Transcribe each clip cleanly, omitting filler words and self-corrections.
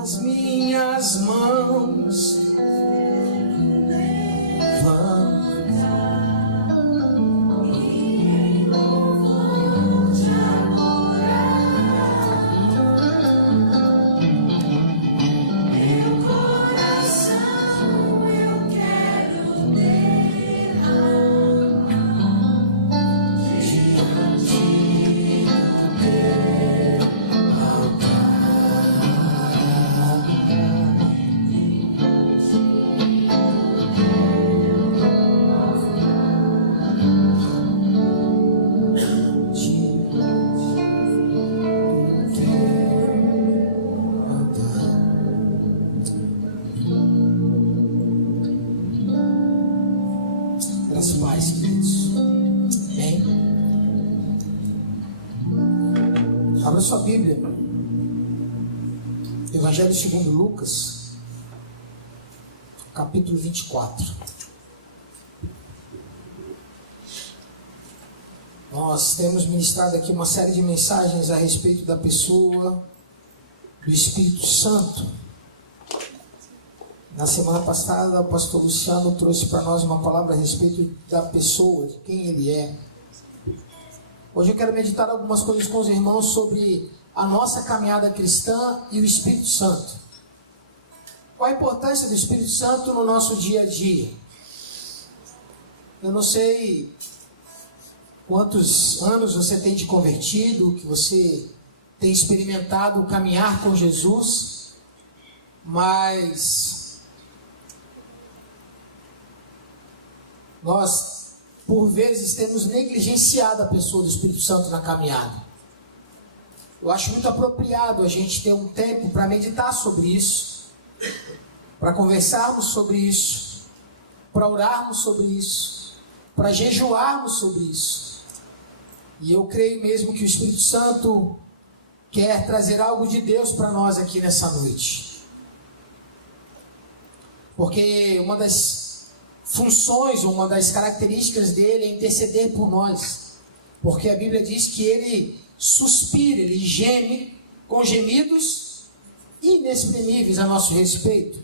as minhas mãos vão em louvor te adorar. Meu coração eu quero derramar diante do teu Graças pais, queridos. Amém? Abra sua Bíblia. Evangelho segundo Lucas, capítulo 24. Nós temos ministrado aqui uma série de mensagens a respeito da pessoa do Espírito Santo. Na semana passada, o pastor Luciano trouxe para nós uma palavra a respeito da pessoa, de quem ele é. Hoje eu quero meditar algumas coisas com os irmãos sobre a nossa caminhada cristã e o Espírito Santo. Qual a importância do Espírito Santo no nosso dia a dia? Eu não sei quantos anos você tem de convertido, que você tem experimentado caminhar com Jesus, mas nós, por vezes, temos negligenciado a pessoa do Espírito Santo na caminhada. Eu acho muito apropriado a gente ter um tempo para meditar sobre isso, para conversarmos sobre isso, para orarmos sobre isso, para jejuarmos sobre isso. E eu creio mesmo que o Espírito Santo quer trazer algo de Deus para nós aqui nessa noite. Porque uma das funções, uma das características dele é interceder por nós. Porque a Bíblia diz que ele suspira, ele geme com gemidos inexprimíveis a nosso respeito.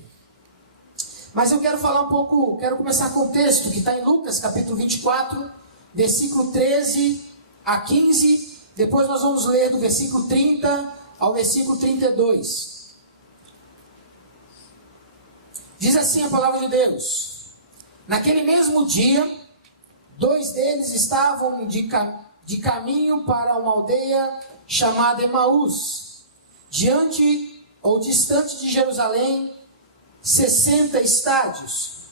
Mas eu quero falar um pouco, quero começar com o texto que está em Lucas capítulo 24, versículo 13 a 15. Depois nós vamos ler do versículo 30 ao versículo 32. Diz assim a palavra de Deus: naquele mesmo dia, 2 deles estavam de caminho para uma aldeia chamada Emaús, diante ou distante de Jerusalém, 60 estádios.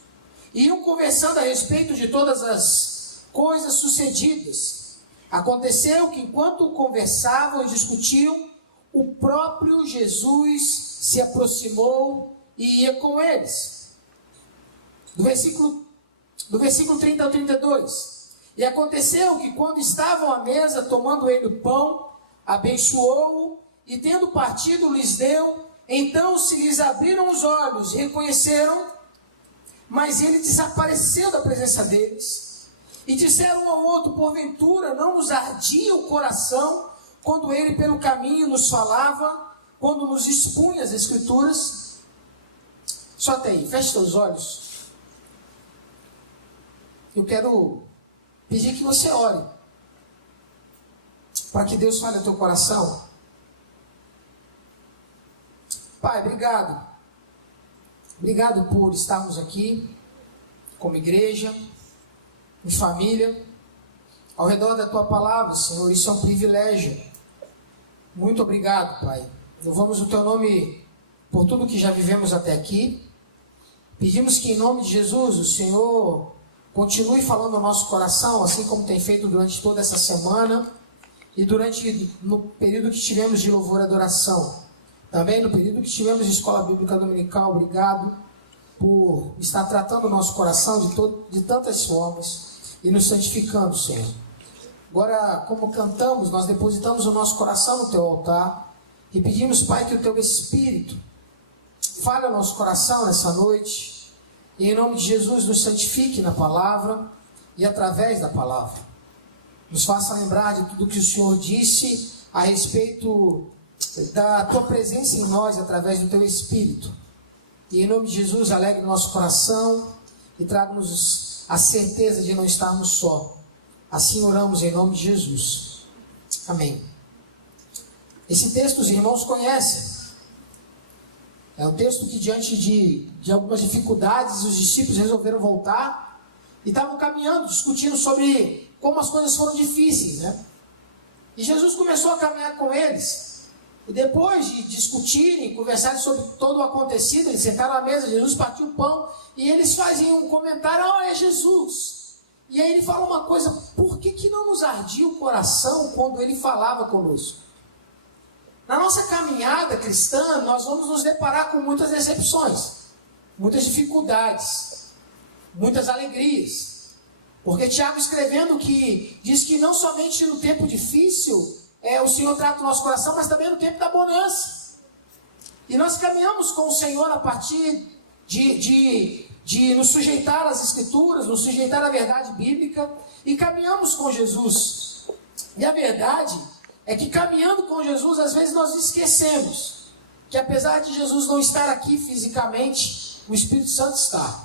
Iam conversando a respeito de todas as coisas sucedidas. Aconteceu que enquanto conversavam e discutiam, o próprio Jesus se aproximou e ia com eles. Do versículo 30 ao 32. E aconteceu que quando estavam à mesa, tomando ele o pão, abençoou-o, e tendo partido, lhes deu. Então se lhes abriram os olhos, reconheceram, mas ele desapareceu da presença deles. E disseram um ao outro: porventura não nos ardia o coração, quando ele pelo caminho nos falava, quando nos expunha as Escrituras? Só até aí, feche seus olhos. Eu quero pedir que você ore, para que Deus fale ao teu coração. Pai, obrigado. Obrigado por estarmos aqui, como igreja, em família, ao redor da tua palavra, Senhor. Isso é um privilégio. Muito obrigado, Pai. Louvamos o teu nome por tudo que já vivemos até aqui. Pedimos que em nome de Jesus o Senhor continue falando ao nosso coração, assim como tem feito durante toda essa semana e no período que tivemos de louvor e adoração. Também no período que tivemos de escola bíblica dominical. Obrigado por estar tratando o nosso coração de tantas formas e nos santificando, Senhor. Agora, como cantamos, nós depositamos o nosso coração no teu altar e pedimos, Pai, que o teu Espírito fale ao nosso coração nessa noite. E em nome de Jesus nos santifique na palavra e através da palavra. Nos faça lembrar de tudo que o Senhor disse a respeito da tua presença em nós através do teu Espírito. E em nome de Jesus, alegre nosso coração e traga-nos a certeza de não estarmos só. Assim oramos em nome de Jesus. Amém. Esse texto os irmãos conhecem. É um texto que diante de algumas dificuldades, os discípulos resolveram voltar e estavam caminhando, discutindo sobre como as coisas foram difíceis, né? E Jesus começou a caminhar com eles. E depois de discutirem, conversarem sobre todo o acontecido, eles sentaram à mesa, Jesus partiu o pão e eles faziam um comentário: "Oh, é Jesus." E aí ele fala uma coisa: por que não nos ardia o coração quando ele falava conosco? Na nossa caminhada cristã, nós vamos nos deparar com muitas decepções, muitas dificuldades, muitas alegrias. Porque Tiago escrevendo que diz que não somente no tempo difícil o Senhor trata o nosso coração, mas também no tempo da bonança. E nós caminhamos com o Senhor a partir de nos sujeitar às Escrituras, nos sujeitar à verdade bíblica, e caminhamos com Jesus. E a verdade é que caminhando com Jesus, às vezes nós esquecemos que apesar de Jesus não estar aqui fisicamente, o Espírito Santo está.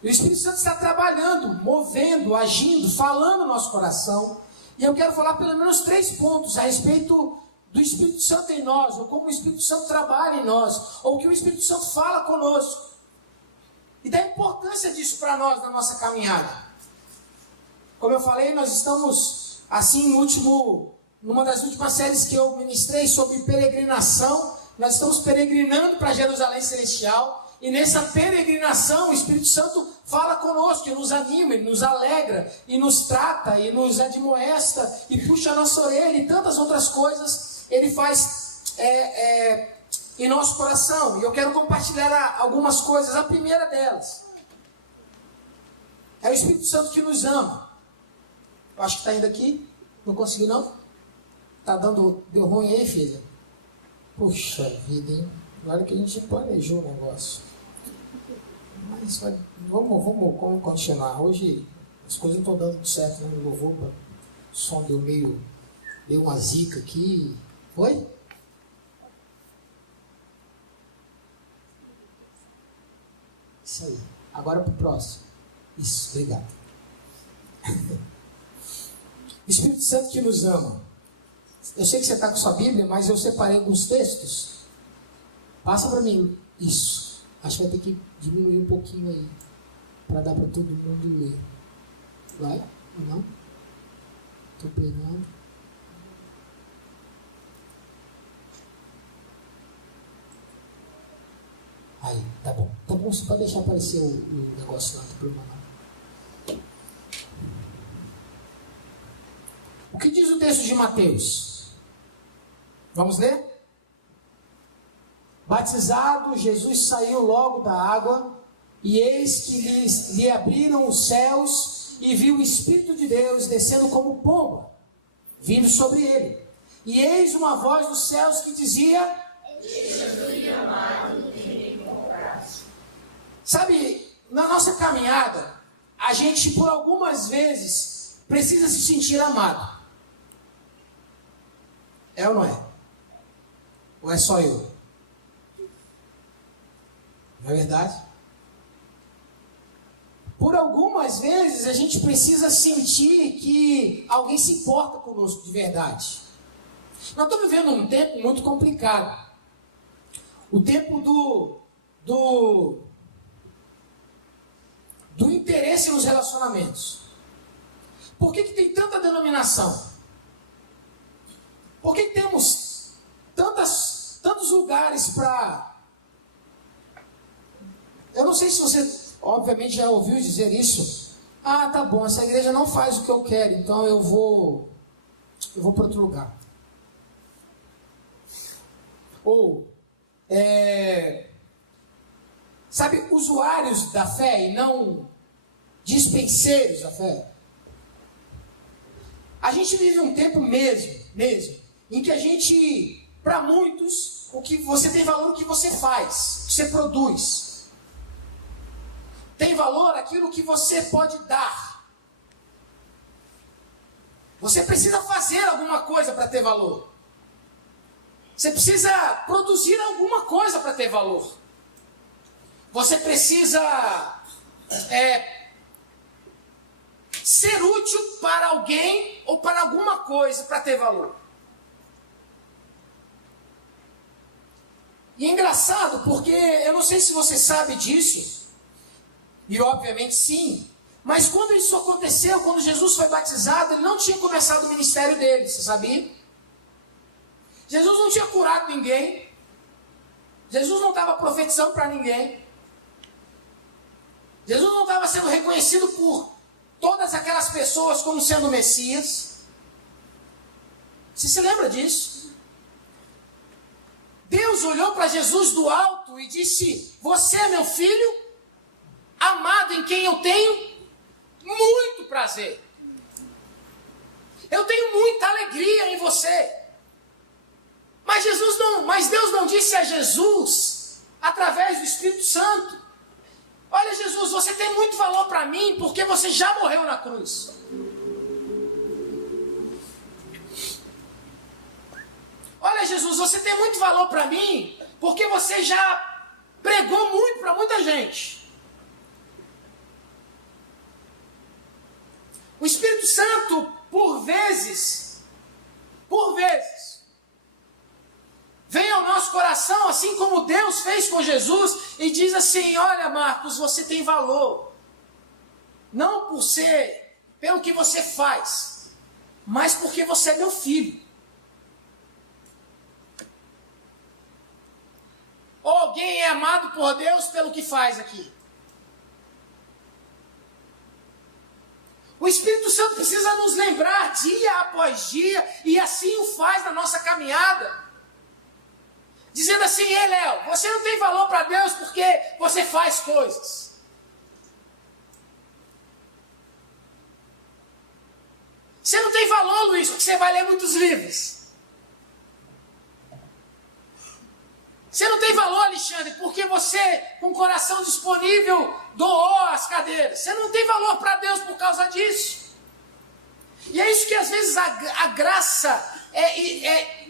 E o Espírito Santo está trabalhando, movendo, agindo, falando no nosso coração. E eu quero falar pelo menos 3 pontos a respeito do Espírito Santo em nós, ou como o Espírito Santo trabalha em nós, ou o que o Espírito Santo fala conosco. E da importância disso para nós na nossa caminhada. Como eu falei, nós estamos assim numa das últimas séries que eu ministrei sobre peregrinação. Nós estamos peregrinando para Jerusalém Celestial. E nessa peregrinação, o Espírito Santo fala conosco, e nos anima, e nos alegra, e nos trata, e nos admoesta, e puxa a nossa orelha, e tantas outras coisas Ele faz em nosso coração. E eu quero compartilhar algumas coisas. A primeira delas é o Espírito Santo que nos ama. Eu acho que está indo aqui. Não conseguiu não? Deu ruim aí, filha? Puxa vida, hein? Agora que a gente planejou o negócio. Mas vamos continuar. Hoje as coisas não estão dando certo, né? No louvor, o som deu uma zica aqui. Oi? Isso aí. Agora para o próximo. Isso, obrigado. O Espírito Santo que nos ama. Eu sei que você está com sua Bíblia, mas eu separei alguns textos. Passa para mim. Isso. Acho que vai ter que diminuir um pouquinho aí. Para dar para todo mundo ler. Vai? Ou não? Estou pegando. Aí, tá bom. Tá bom, você pode deixar aparecer o negócio lá, não tem problema não. O que diz o texto de Mateus? Vamos ler? Batizado, Jesus saiu logo da água, e eis que lhe abriram os céus, e viu o Espírito de Deus descendo como pomba, vindo sobre ele. E eis uma voz dos céus que dizia: Sabe, na nossa caminhada, a gente por algumas vezes precisa se sentir amado. É ou não é? Ou é só eu? Não é verdade? Por algumas vezes a gente precisa sentir que alguém se importa conosco de verdade. Nós estamos vivendo um tempo muito complicado. O tempo do interesse nos relacionamentos. Por que tem tanta denominação? Por que temos tantos lugares para... Eu não sei se você, obviamente, já ouviu dizer isso. Ah, tá bom, essa igreja não faz o que eu quero, então eu vou para outro lugar. Ou, sabe, usuários da fé e não dispenseiros da fé. A gente vive um tempo mesmo, em que a gente, para muitos, o que você tem valor, o que você faz, o que você produz. Tem valor aquilo que você pode dar. Você precisa fazer alguma coisa para ter valor. Você precisa produzir alguma coisa para ter valor. Você precisa ser útil para alguém ou para alguma coisa para ter valor. E é engraçado porque eu não sei se você sabe disso, e obviamente sim, mas quando isso aconteceu, quando Jesus foi batizado, ele não tinha começado o ministério dele, você sabia? Jesus não tinha curado ninguém, Jesus não estava profetizando para ninguém, Jesus não estava sendo reconhecido por todas aquelas pessoas como sendo o Messias. Você se lembra disso? Deus olhou para Jesus do alto e disse: você é meu filho, amado, em quem eu tenho muito prazer. Eu tenho muita alegria em você. Mas Deus não disse a Jesus, através do Espírito Santo: olha, Jesus, você tem muito valor para mim, porque você já morreu na cruz. Olha, Jesus, você tem muito valor para mim, porque você já pregou muito para muita gente. O Espírito Santo, por vezes, vem ao nosso coração, assim como Deus fez com Jesus, e diz assim: olha, Marcos, você tem valor. Não pelo que você faz, mas porque você é meu filho. Ou alguém é amado por Deus pelo que faz aqui? O Espírito Santo precisa nos lembrar dia após dia, e assim o faz na nossa caminhada. Dizendo assim: ei, Léo, você não tem valor para Deus porque você faz coisas. Você não tem valor, Luiz, porque você vai ler muitos livros. Você não tem valor, Alexandre, porque você, com o coração disponível, doou as cadeiras. Você não tem valor para Deus por causa disso. E é isso que às vezes a graça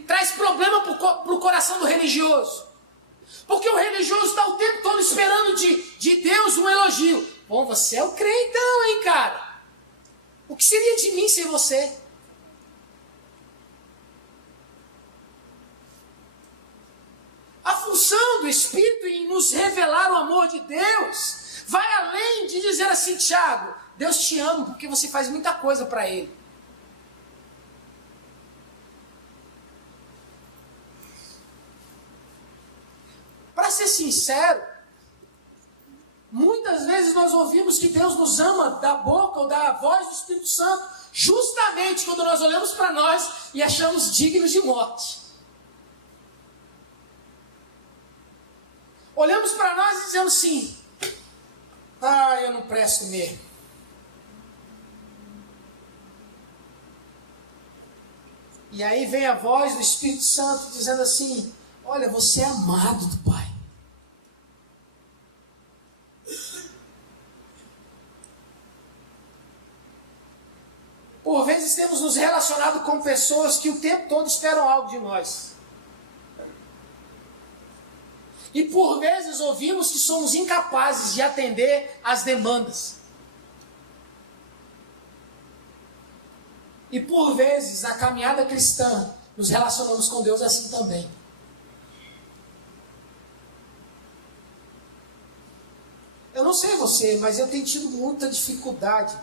traz problema para o coração do religioso. Porque o religioso está o tempo todo esperando de Deus um elogio. Bom, você é o crentão, hein, cara? O que seria de mim sem você? A função do Espírito em nos revelar o amor de Deus vai além de dizer assim: Tiago, Deus te ama porque você faz muita coisa para Ele. Para ser sincero, muitas vezes nós ouvimos que Deus nos ama da boca ou da voz do Espírito Santo, justamente quando nós olhamos para nós e achamos dignos de morte. Olhamos para nós e dizemos assim: ah, eu não presto mesmo. E aí vem a voz do Espírito Santo dizendo assim: olha, você é amado do Pai. Por vezes temos nos relacionado com pessoas que o tempo todo esperam algo de nós. E por vezes ouvimos que somos incapazes de atender às demandas. E por vezes, na caminhada cristã, nos relacionamos com Deus assim também. Eu não sei você, mas eu tenho tido muita dificuldade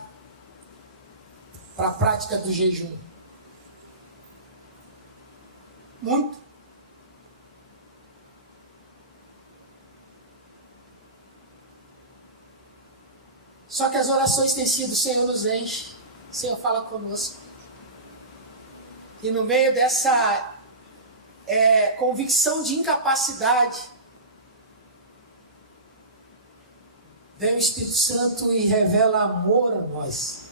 para a prática do jejum. Muito. Só que as orações têm sido: Senhor, nos enche, Senhor, fala conosco. E no meio dessa convicção de incapacidade, vem o Espírito Santo e revela amor a nós.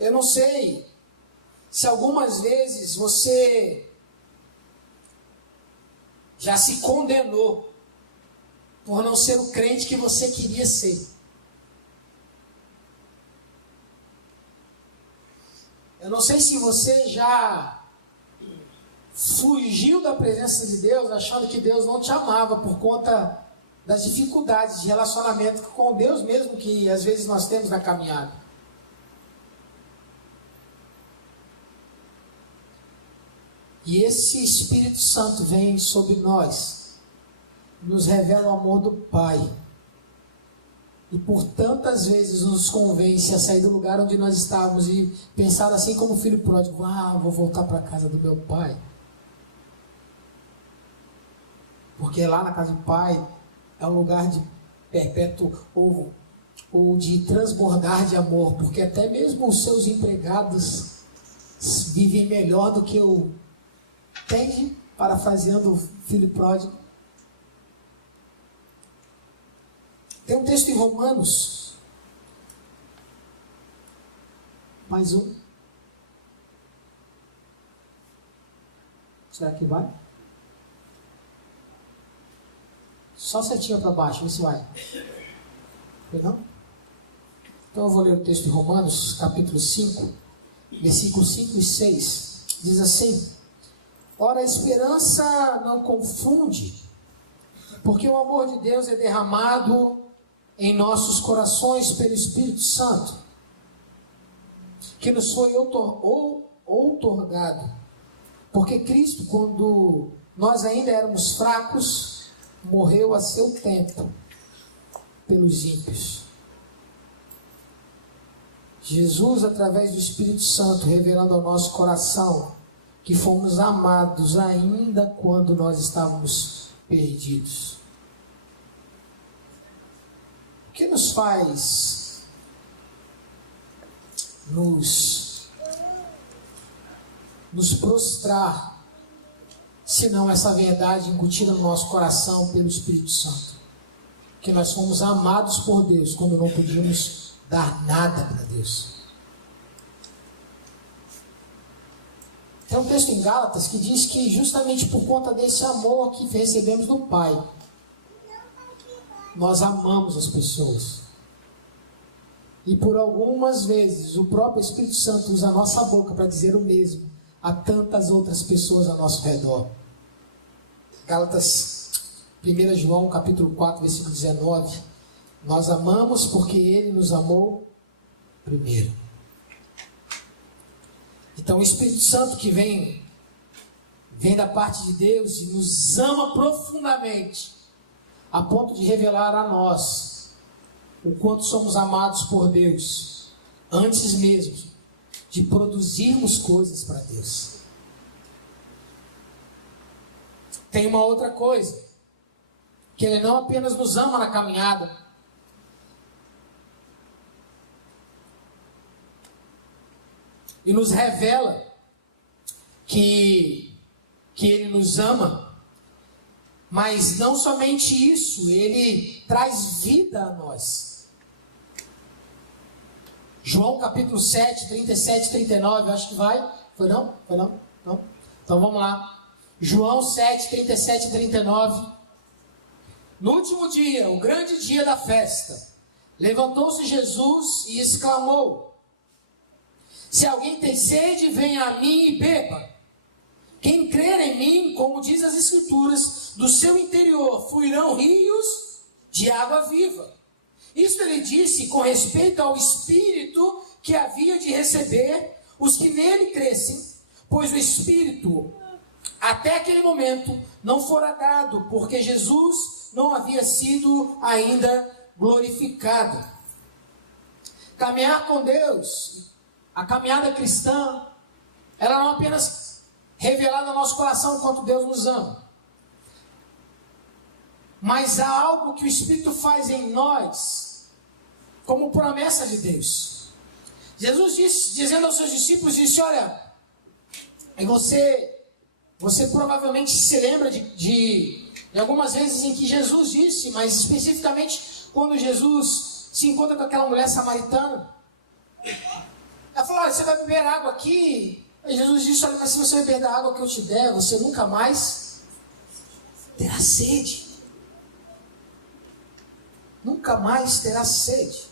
Eu não sei se algumas vezes você já se condenou por não ser o crente que você queria ser. Eu não sei se você já fugiu da presença de Deus achando que Deus não te amava por conta das dificuldades de relacionamento com Deus mesmo que às vezes nós temos na caminhada. E esse Espírito Santo vem sobre nós, nos revela o amor do Pai. E por tantas vezes nos convence a sair do lugar onde nós estávamos e pensar assim como o filho pródigo: vou voltar para a casa do meu pai. Porque lá na casa do pai é um lugar de perpétuo ou de transbordar de amor. Porque até mesmo os seus empregados vivem melhor do que o... Entende? Parafraseando o filho pródigo. Tem um texto em Romanos. Mais um. Será que vai? Só setinha para baixo, vê se vai. Foi não? Então eu vou ler o texto de Romanos, capítulo 5, versículos 5 e 6. Diz assim: ora, a esperança não confunde, porque o amor de Deus é derramado em nossos corações pelo Espírito Santo, que nos foi outorgado. Porque Cristo, quando nós ainda éramos fracos, morreu a seu tempo pelos ímpios. Jesus, através do Espírito Santo, revelando ao nosso coração que fomos amados ainda quando nós estávamos perdidos. O que nos faz nos prostrar, se não essa verdade incutida no nosso coração pelo Espírito Santo? Que nós fomos amados por Deus quando não podíamos dar nada para Deus. Tem um texto em Gálatas que diz que justamente por conta desse amor que recebemos do Pai, nós amamos as pessoas. E por algumas vezes o próprio Espírito Santo usa a nossa boca para dizer o mesmo a tantas outras pessoas ao nosso redor. Gálatas, 1 João capítulo 4, versículo 19. Nós amamos porque Ele nos amou primeiro. Então o Espírito Santo que vem da parte de Deus e nos ama profundamente, a ponto de revelar a nós o quanto somos amados por Deus, antes mesmo de produzirmos coisas para Deus. Tem uma outra coisa, que Ele não apenas nos ama na caminhada, e nos revela que Ele nos ama, mas não somente isso, Ele traz vida a nós. João capítulo 7, 37 e 39, acho que vai. Foi não? Foi não? Não? Então vamos lá. João 7, 37 e 39. No último dia, o grande dia da festa, levantou-se Jesus e exclamou: se alguém tem sede, venha a mim e beba. Quem crer em mim, como diz as Escrituras, do seu interior fluirão rios de água viva. Isso ele disse com respeito ao Espírito que havia de receber os que nele crescem, pois o Espírito, até aquele momento, não fora dado, porque Jesus não havia sido ainda glorificado. Caminhar com Deus, a caminhada cristã, ela não apenas revelada no nosso coração o quanto Deus nos ama, mas há algo que o Espírito faz em nós como promessa de Deus. Jesus disse, dizendo aos seus discípulos, disse: olha, você provavelmente se lembra de algumas vezes em que Jesus disse, mas especificamente quando Jesus se encontra com aquela mulher samaritana. Ela falou: olha, você vai beber água aqui? E Jesus disse: olha, mas se você beber da água que eu te der, você nunca mais terá sede. Nunca mais terá sede.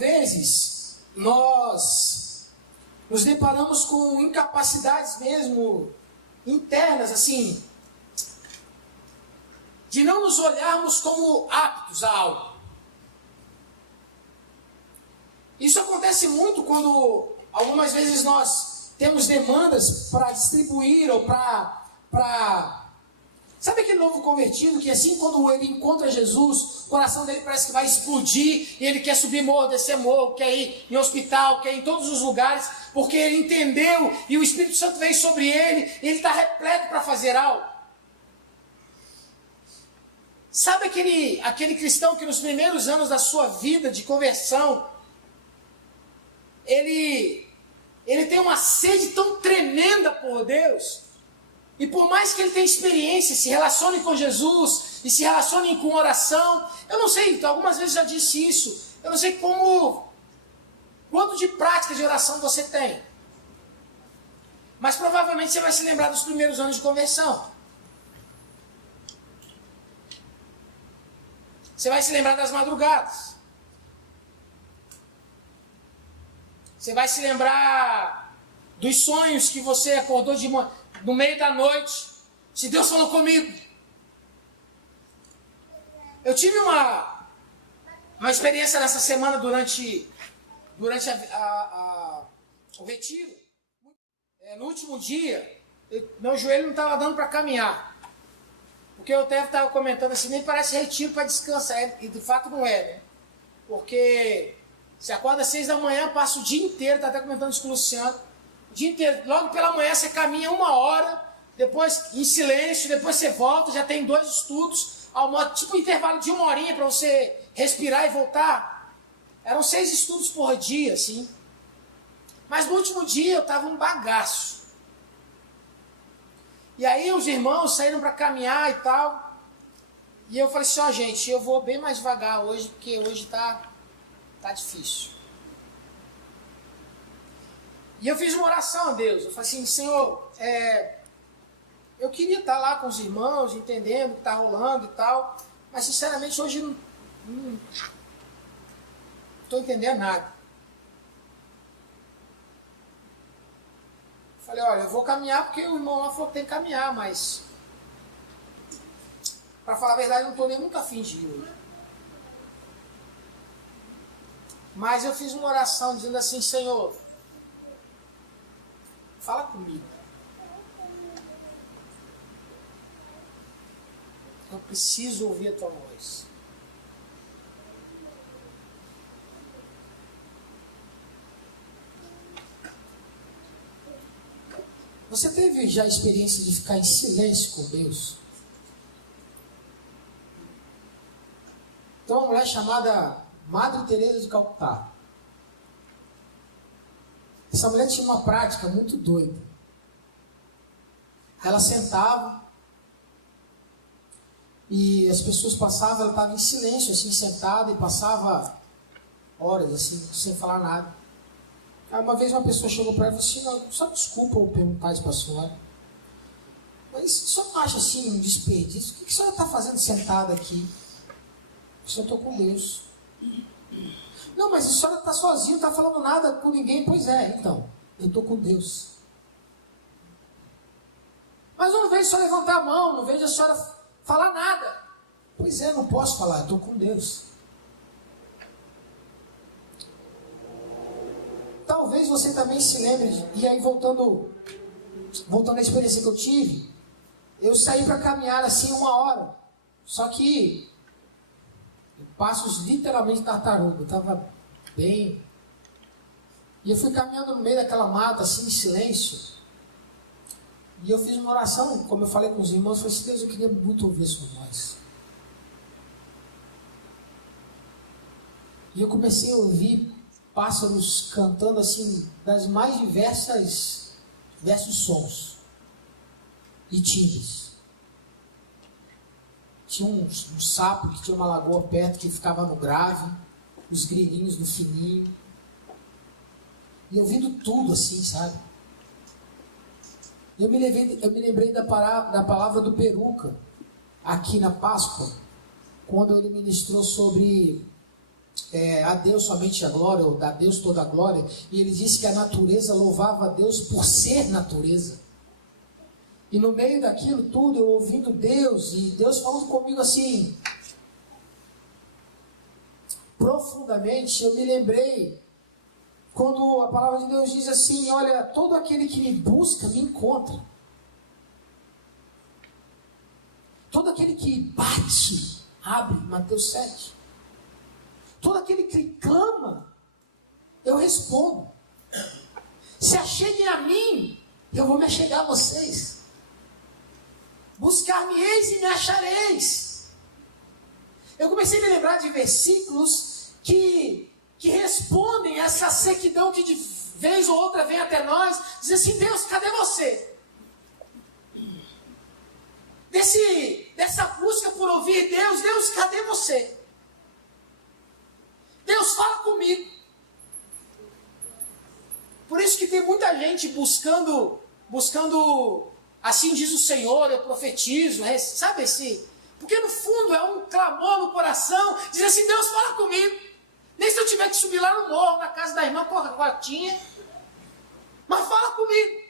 vezes nós nos deparamos com incapacidades mesmo internas, assim, de não nos olharmos como aptos a algo. Isso acontece muito quando algumas vezes nós temos demandas para distribuir ou para... Sabe aquele novo convertido que assim quando ele encontra Jesus, o coração dele parece que vai explodir e ele quer subir morro, descer morro, quer ir em hospital, quer ir em todos os lugares, porque ele entendeu e o Espírito Santo veio sobre ele e ele está repleto para fazer algo. Sabe aquele cristão que nos primeiros anos da sua vida de conversão, ele tem uma sede tão tremenda por Deus, e por mais que ele tenha experiência, se relacione com Jesus, e se relacione com oração, eu não sei, algumas vezes já disse isso, eu não sei quanto de prática de oração você tem, mas provavelmente você vai se lembrar dos primeiros anos de conversão. Você vai se lembrar das madrugadas. Você vai se lembrar dos sonhos que você acordou no meio da noite. Se Deus falou comigo. Eu tive uma experiência nessa semana durante o retiro. No último dia, meu joelho não estava dando para caminhar. Porque eu até estava comentando assim, nem parece retiro para descansar. E de fato não é, né? Porque você acorda às 6 da manhã, passa o dia inteiro, está até comentando isso com o Luciano, o dia inteiro, logo pela manhã você caminha 1 hora, depois em silêncio, depois você volta, já tem 2 estudos, tipo um intervalo de 1 horinha para você respirar e voltar. Eram 6 estudos por dia, assim. Mas no último dia eu estava um bagaço. E aí os irmãos saíram para caminhar e tal. E eu falei assim, gente, eu vou bem mais devagar hoje, porque hoje tá difícil. E eu fiz uma oração a Deus. Eu falei assim, Senhor, eu queria estar lá com os irmãos, entendendo o que está rolando e tal. Mas sinceramente hoje não estou entendendo nada. Falei, olha, eu vou caminhar porque o irmão lá falou que tem que caminhar, mas para falar a verdade, eu não estou nem muito afim de ir hoje. Mas eu fiz uma oração dizendo assim, Senhor, fala comigo. Eu preciso ouvir a tua voz. Você teve já a experiência de ficar em silêncio com Deus? Tem uma mulher chamada Madre Teresa de Calcutá. Essa mulher tinha uma prática muito doida. Ela sentava e as pessoas passavam, ela estava em silêncio, assim, sentada, e passava horas, assim, sem falar nada. Aí uma vez uma pessoa chegou para ela e falou assim, não, só desculpa eu perguntar isso para a senhora, mas a senhora não acha assim um desperdício? O que a senhora está fazendo sentada aqui? Eu estou com Deus. Não, mas a senhora está sozinha, não está falando nada com ninguém. Pois é, então, eu estou com Deus. Mas eu não vejo a senhora levantar a mão, não vejo a senhora falar nada. Pois é, não posso falar, eu estou com Deus. Talvez você também se lembre, e aí voltando à experiência que eu tive, eu saí para caminhar assim 1 hora, só que passos literalmente tartaruga, eu estava bem, e eu fui caminhando no meio daquela mata assim em silêncio, e eu fiz uma oração, como eu falei com os irmãos, eu falei assim, Deus, eu queria muito ouvir a sua voz. E eu comecei a ouvir pássaros cantando assim, das mais diversos sons e timbres. Tinha um sapo que tinha uma lagoa perto que ficava no grave, os grilinhos no fininho, e ouvindo tudo assim, sabe? Eu me lembrei da palavra do Peruca, aqui na Páscoa, quando ele ministrou sobre a Deus somente a glória, ou a Deus toda a glória, e ele disse que a natureza louvava a Deus por ser natureza. E no meio daquilo tudo, eu ouvindo Deus, e Deus falando comigo assim, profundamente, eu me lembrei, quando a palavra de Deus diz assim, olha, todo aquele que me busca, me encontra. Todo aquele que bate, abre, Mateus 7. Todo aquele que clama, eu respondo. Se acheguem a mim, eu vou me achegar a vocês. Buscar-me-eis e me achareis. Eu comecei a me lembrar de versículos que respondem a essa sequidão que de vez ou outra vem até nós. Diz assim, Deus, cadê você? Dessa busca por ouvir Deus, Deus, cadê você? Deus, fala comigo. Por isso que tem muita gente buscando, assim diz o Senhor, eu profetizo, sabe assim? Porque no fundo é um clamor no coração, diz assim, Deus, fala comigo. Nem se eu tiver que subir lá no morro, na casa da irmã Cortinha, mas fala comigo.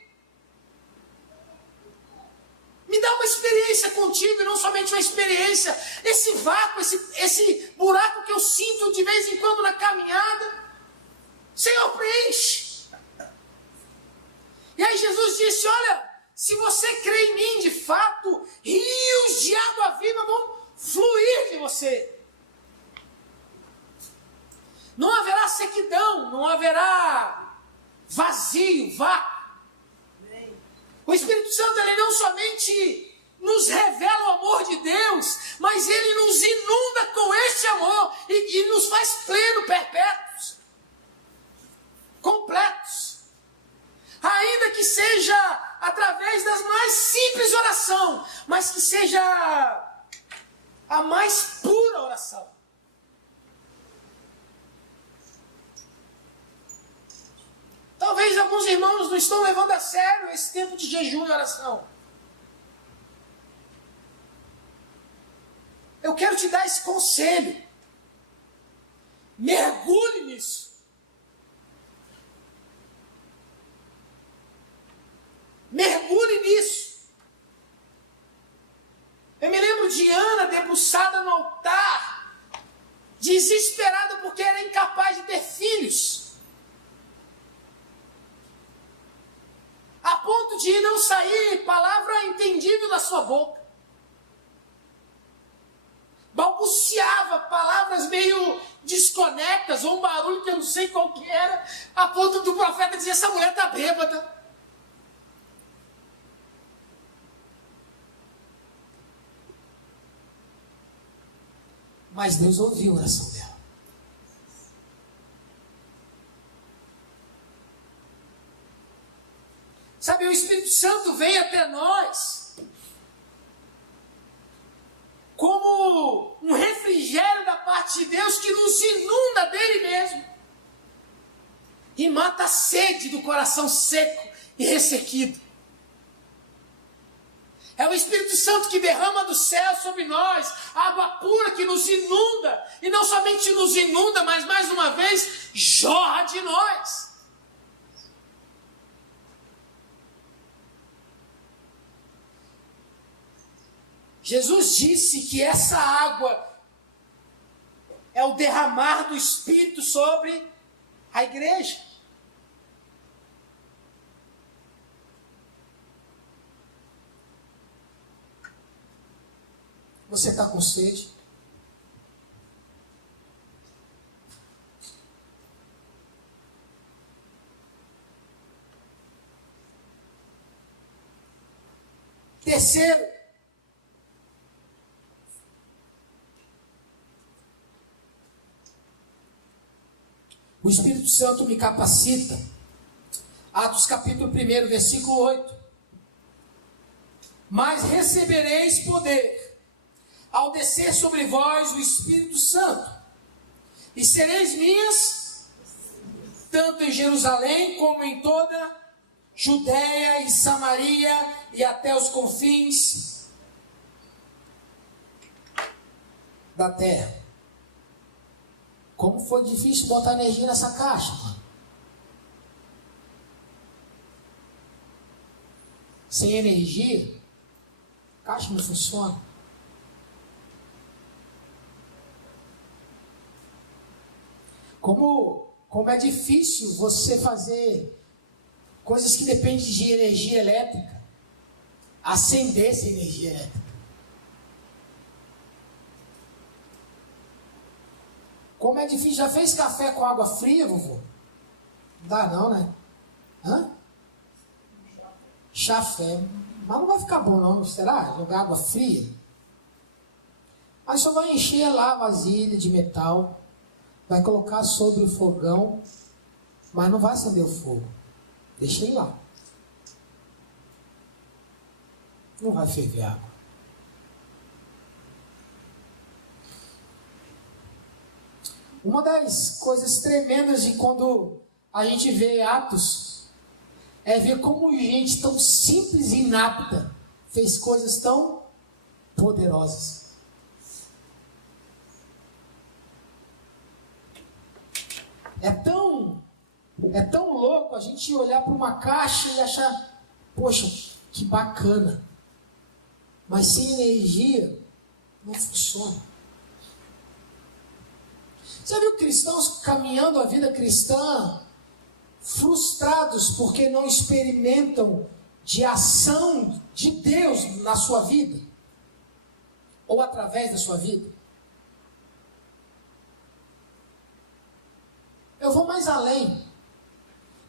Me dá uma experiência contigo, e não somente uma experiência. Esse vácuo, esse buraco que eu sinto de vez em quando na caminhada, Senhor, preenche. E aí Jesus disse, olha, se você crê em mim, de fato, rios de água viva vão fluir de você. Não haverá sequidão, não haverá vazio, vácuo. O Espírito Santo, ele não somente nos revela o amor de Deus, mas ele nos inunda com este amor e nos faz pleno, perpétuos, completos. Ainda que seja através das mais simples orações, mas que seja a mais pura oração. Talvez alguns irmãos não estão levando a sério esse tempo de jejum e oração. Eu quero te dar esse conselho. Mergulhe nisso. Mergulhe nisso. Eu me lembro de Ana debruçada no altar, desesperada porque era incapaz de ter filhos. A ponto de não sair palavra entendível da sua boca. Balbuciava palavras meio desconectas, ou um barulho que eu não sei qual que era, a ponto do profeta dizer, essa mulher está bêbada. Mas Deus ouviu a oração dela. Sabe, o Espírito Santo vem até nós como um refrigério da parte de Deus que nos inunda dele mesmo e mata a sede do coração seco e ressequido. É o Espírito Santo que derrama do céu sobre nós água pura que nos inunda, e não somente nos inunda, mas mais uma vez jorra de nós. Jesus disse que essa água é o derramar do Espírito sobre a igreja. Você está com sede? Terceiro, o Espírito Santo me capacita. Atos capítulo 1, versículo 8. Mas recebereis poder ao descer sobre vós o Espírito Santo, e sereis minhas, tanto em Jerusalém como em toda Judéia e Samaria e até os confins da terra. Como foi difícil botar energia nessa caixa, mano. Sem energia, a caixa não funciona. Como é difícil você fazer coisas que dependem de energia elétrica, acender essa energia elétrica. Como é difícil. Já fez café com água fria, vovô? Não dá não, né? Hã? Chafé. Mas não vai ficar bom não, será? Jogar água fria? Mas só vai encher lá a vasilha de metal, vai colocar sobre o fogão, mas não vai acender o fogo. Deixa ele lá. Não vai ferver água. Uma das coisas tremendas de quando a gente vê Atos é ver como gente tão simples e inapta fez coisas tão poderosas. É tão louco a gente olhar para uma caixa e achar, poxa, que bacana. Mas sem energia não funciona. Você viu cristãos caminhando a vida cristã frustrados porque não experimentam de ação de Deus na sua vida? Ou através da sua vida? Eu vou mais além.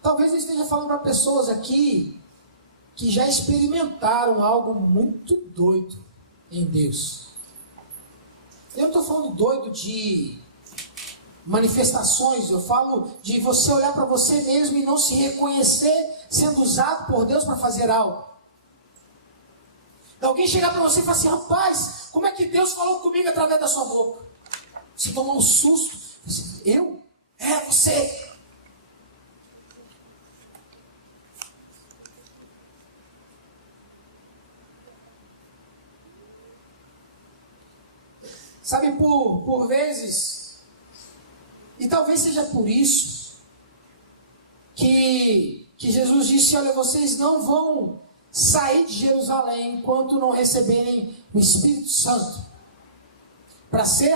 Talvez eu esteja falando para pessoas aqui que já experimentaram algo muito doido em Deus. Eu não estou falando doido de manifestações, eu falo de você olhar para você mesmo e não se reconhecer sendo usado por Deus para fazer algo. Alguém chegar para você e falar assim, rapaz, como é que Deus falou comigo através da sua boca? Você toma um susto. Você, eu? É, você. Sabe, por vezes, e talvez seja por isso, que Jesus disse, olha, vocês não vão sair de Jerusalém enquanto não receberem o Espírito Santo, para ser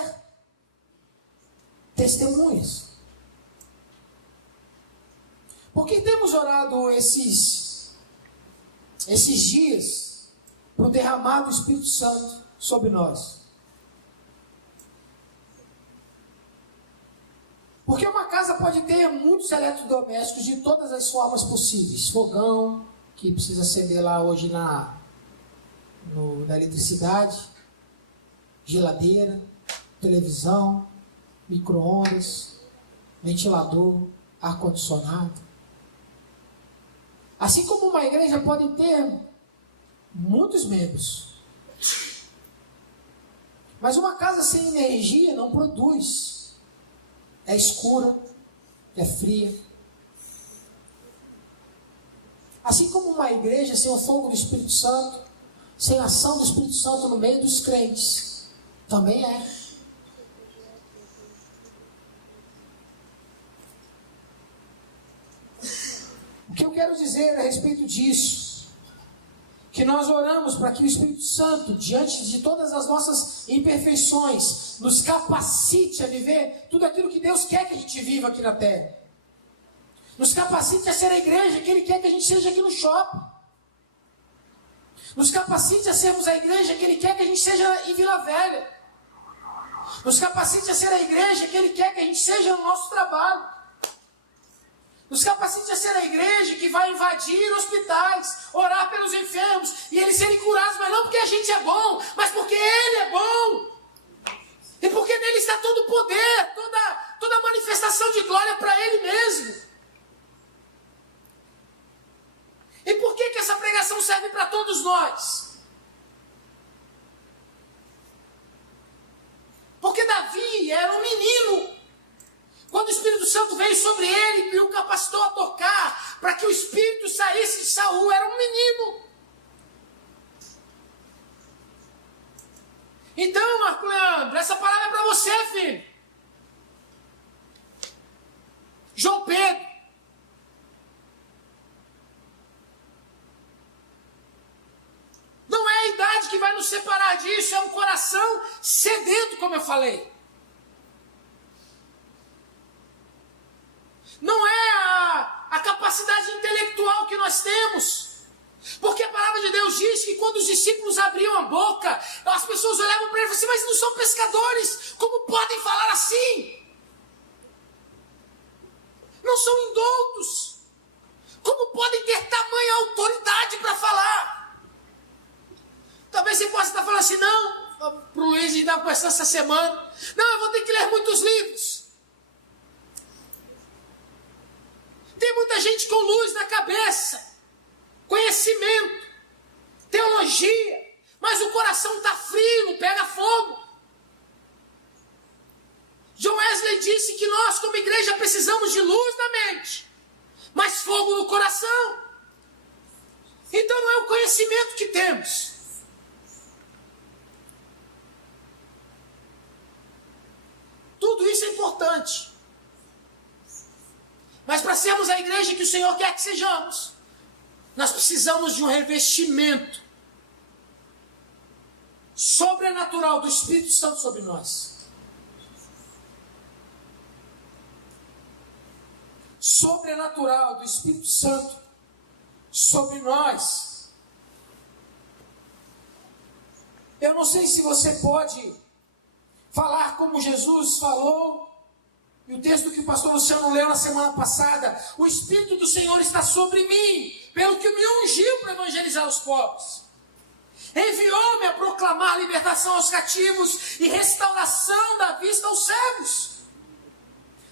testemunhas. Porque temos orado esses dias para o derramar do Espírito Santo sobre nós. Porque uma casa pode ter muitos eletrodomésticos de todas as formas possíveis. Fogão, que precisa acender lá hoje na eletricidade. Geladeira, televisão, micro-ondas, ventilador, ar-condicionado. Assim como uma igreja pode ter muitos membros. Mas uma casa sem energia não produz. É escura, é fria. Assim como uma igreja sem o fogo do Espírito Santo, sem a ação do Espírito Santo no meio dos crentes, também é. O que eu quero dizer a respeito disso? Que nós oramos para que o Espírito Santo, diante de todas as nossas imperfeições, nos capacite a viver tudo aquilo que Deus quer que a gente viva aqui na terra. Nos capacite a ser a igreja que Ele quer que a gente seja aqui no shopping. Nos capacite a sermos a igreja que Ele quer que a gente seja em Vila Velha. Nos capacite a ser a igreja que Ele quer que a gente seja no nosso trabalho. Nos capacite a ser a igreja que vai invadir hospitais, orar pelos enfermos e eles serem curados, mas não porque a gente é bom, mas porque Ele é bom. E porque nele está todo o poder, toda a manifestação de glória para Ele mesmo. E por que essa pregação serve para todos nós? Porque Davi era um menino. Quando o Espírito Santo veio sobre ele e o capacitou a tocar, para que o Espírito saísse de Saul, era um menino. Então, Marco Leandro, essa palavra é para você, filho. nos separar disso é um coração sedento, como eu falei. Não é a capacidade intelectual que nós temos. Porque a palavra de Deus diz que quando os discípulos abriam a boca, as pessoas olhavam para ele e falavam assim, mas não são pescadores, como podem falar assim? Não são indoutos, como podem ter tamanha autoridade para falar? Talvez você possa estar falando assim, não, para o Luiz ainda conversando essa semana, não, eu vou ter que ler muitos livros. Tem muita gente com luz na cabeça, conhecimento, teologia, mas o coração está frio, não pega fogo. John Wesley disse que nós, como igreja, precisamos de luz na mente, mas fogo no coração. Então não é o conhecimento que temos. Tudo isso é importante. Mas para sermos a igreja que o Senhor quer que sejamos, nós precisamos de um revestimento sobrenatural do Espírito Santo sobre nós. Sobrenatural do Espírito Santo sobre nós. Eu não sei se você pode falar como Jesus falou, e o texto que o pastor Luciano leu na semana passada, o Espírito do Senhor está sobre mim, pelo que me ungiu para evangelizar os pobres. Enviou-me a proclamar libertação aos cativos e restauração da vista aos cegos,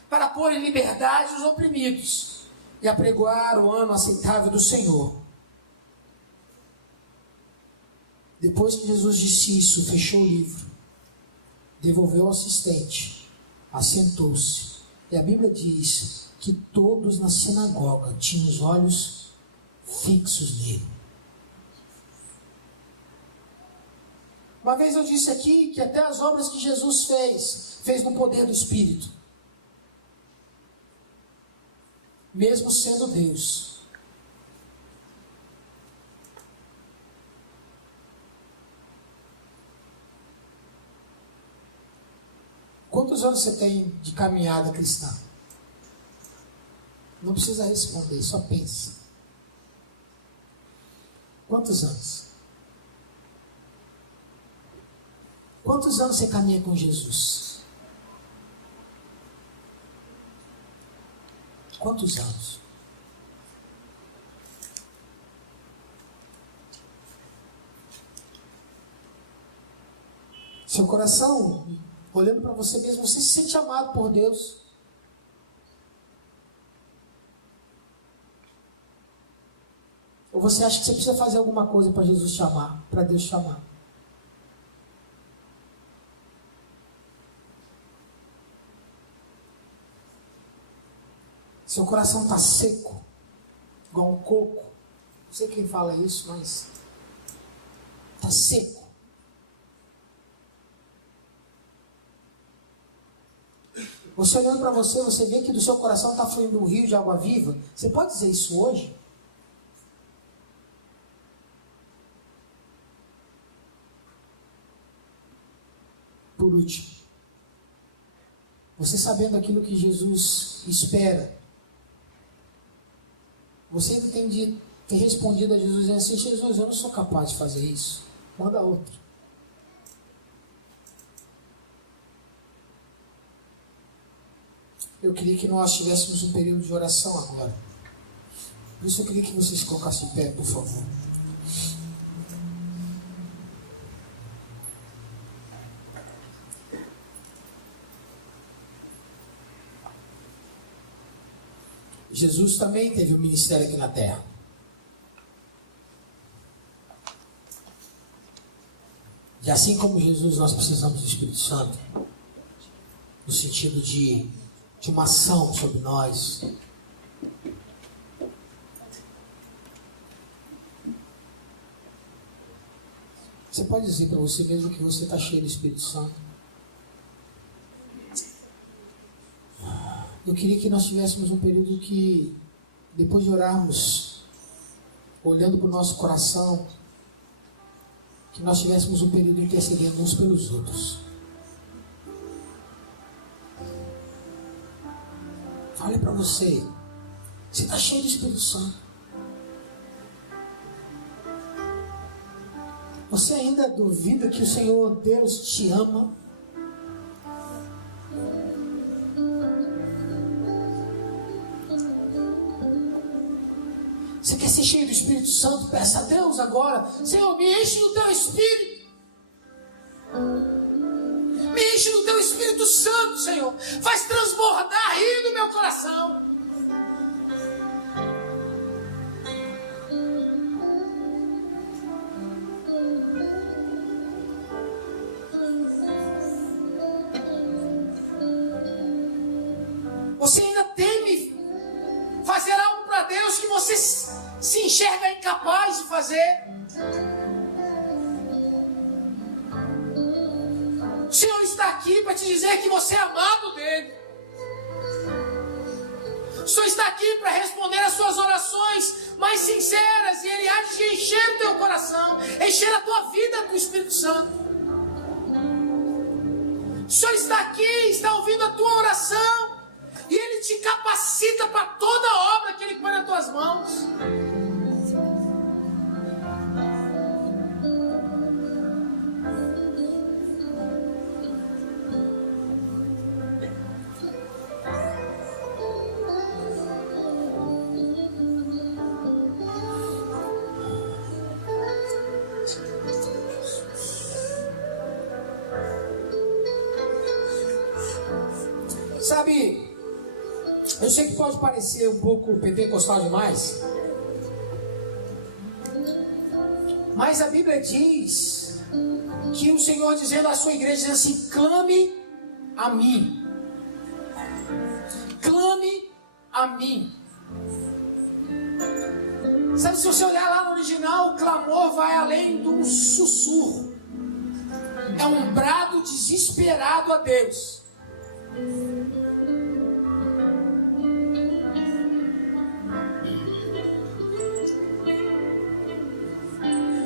para pôr em liberdade os oprimidos e apregoar o ano aceitável do Senhor. Depois que Jesus disse isso, fechou o livro, devolveu ao assistente, assentou-se. E a Bíblia diz que todos na sinagoga tinham os olhos fixos nele. Uma vez eu disse aqui que até as obras que Jesus fez no poder do Espírito. Mesmo sendo Deus. Quantos anos você tem de caminhada cristã? Não precisa responder, só pensa. Quantos anos? Quantos anos você caminha com Jesus? Quantos anos? Seu coração, olhando para você mesmo, você se sente amado por Deus. Ou você acha que você precisa fazer alguma coisa para Jesus te amar, para Deus te amar? Seu coração está seco, igual um coco. Não sei quem fala isso, mas está seco. Você olhando para você, você vê que do seu coração está fluindo um rio de água viva. Você pode dizer isso hoje? Por último, você sabendo aquilo que Jesus espera, você ainda tem de ter respondido a Jesus dizendo assim, Jesus, eu não sou capaz de fazer isso. Manda outro. Eu queria que nós tivéssemos um período de oração agora. Por isso eu queria que vocês se colocassem de pé, por favor. Jesus também teve um ministério aqui na terra. E assim como Jesus, nós precisamos do Espírito Santo, no sentido de uma ação sobre nós. Você pode dizer para você mesmo que você está cheio do Espírito Santo? Eu queria que nós tivéssemos um período que, depois de orarmos, olhando para o nosso coração, que nós tivéssemos um período intercedendo uns pelos outros. Olha para você. Você está cheio do Espírito Santo. Você ainda duvida que o Senhor Deus te ama? Você quer ser cheio do Espírito Santo? Peça a Deus agora. Senhor, me enche do teu Espírito. Me enche do teu Espírito Santo, Senhor. Faz transbordar rio do meu coração. Você ainda teme fazer algo para Deus que você se enxerga incapaz de fazer? O Senhor está aqui para te dizer que você é amado dele. O Senhor está aqui para responder às suas orações mais sinceras, e Ele há de encher o teu coração, encher a tua vida com o Espírito Santo. O Senhor está aqui, está ouvindo a tua oração, e Ele te capacita para toda a obra que Ele põe nas tuas mãos. Sabe, eu sei que pode parecer um pouco pentecostal demais, mas a Bíblia diz que o Senhor, dizendo à sua igreja, diz assim: clame a mim. Clame a mim. Sabe, se você olhar lá no original, o clamor vai além de um sussurro. É um brado desesperado a Deus.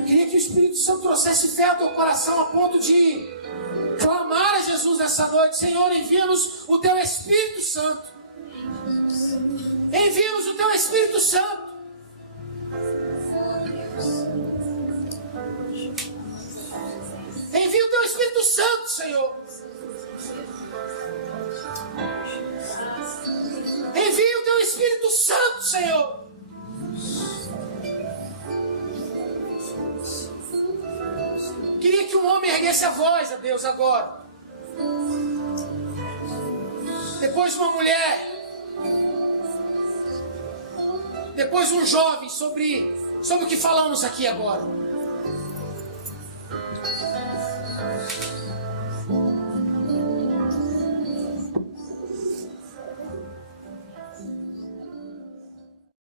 Queria que o Espírito Santo trouxesse fé ao teu coração a ponto de clamar a Jesus nessa noite: Senhor, envia-nos o teu Espírito Santo. Envia-nos o teu Espírito Santo. Envia o teu Espírito Santo, Senhor. Envia o teu Espírito Santo, Senhor. Queria que um homem erguesse a voz a Deus agora. Depois uma mulher. Depois um jovem, sobre o que falamos aqui agora.